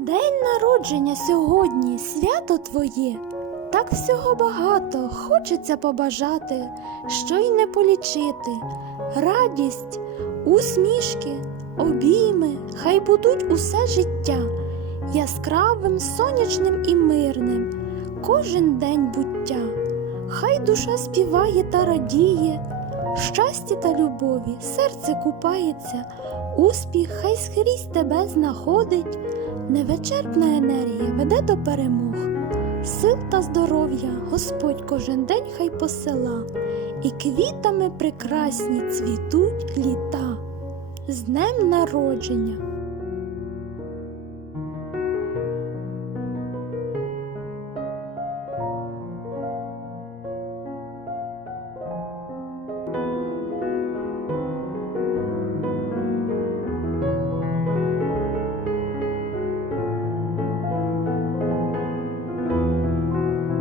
День народження сьогодні, свято твоє. Так всього багато, хочеться побажати, що й не полічити. Радість, усмішки, обійми, хай будуть усе життя, яскравим, сонячним і мирним, кожен день буття. Хай душа співає та радіє, щасті та любові, серце купається, успіх хай скрізь тебе знаходить, невичерпна енергія веде до перемог, сил та здоров'я Господь кожен день хай посила, і квітами прекрасні цвітуть літа. З днем народження!